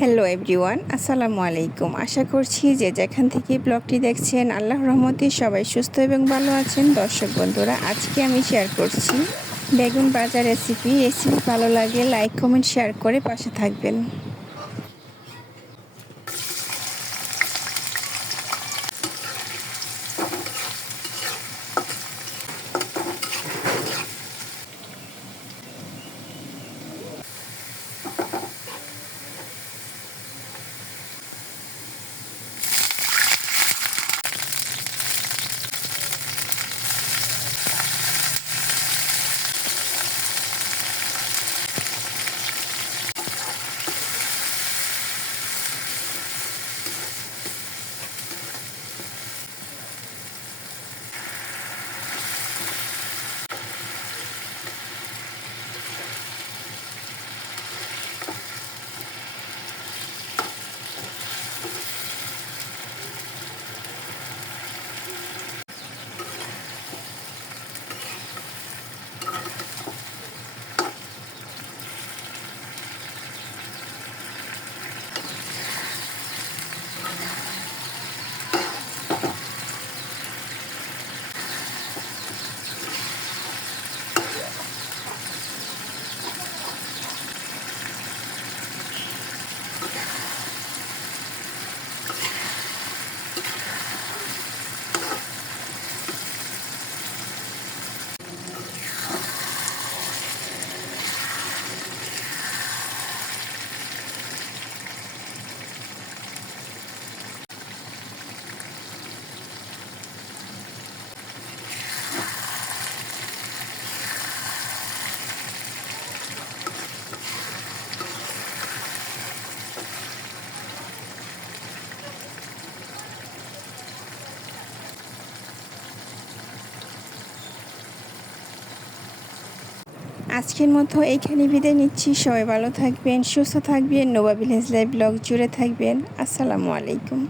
Hello everyone আসসালামু আলাইকুম আশা করছি যে যেখান থেকে ব্লগটি দেখছেন আল্লাহ রহমতে সবাই সুস্থ এবং ভালো আছেন। দর্শক বন্ধুরা, আজকে আমি শেয়ার করছি বেগুন বাজার রেসিপি রেসিপি ভালো লাগে লাইক কমেন্ট শেয়ার করে পাশে থাকবেন। আজকের মতো এইখানে বিদায় নিচ্ছি। সবাই ভালো থাকবেন, সুস্থ থাকবেন। নোবা ভিলেজ লাইভ ব্লগ জুড়ে থাকবেন। আসসালামু আলাইকুম।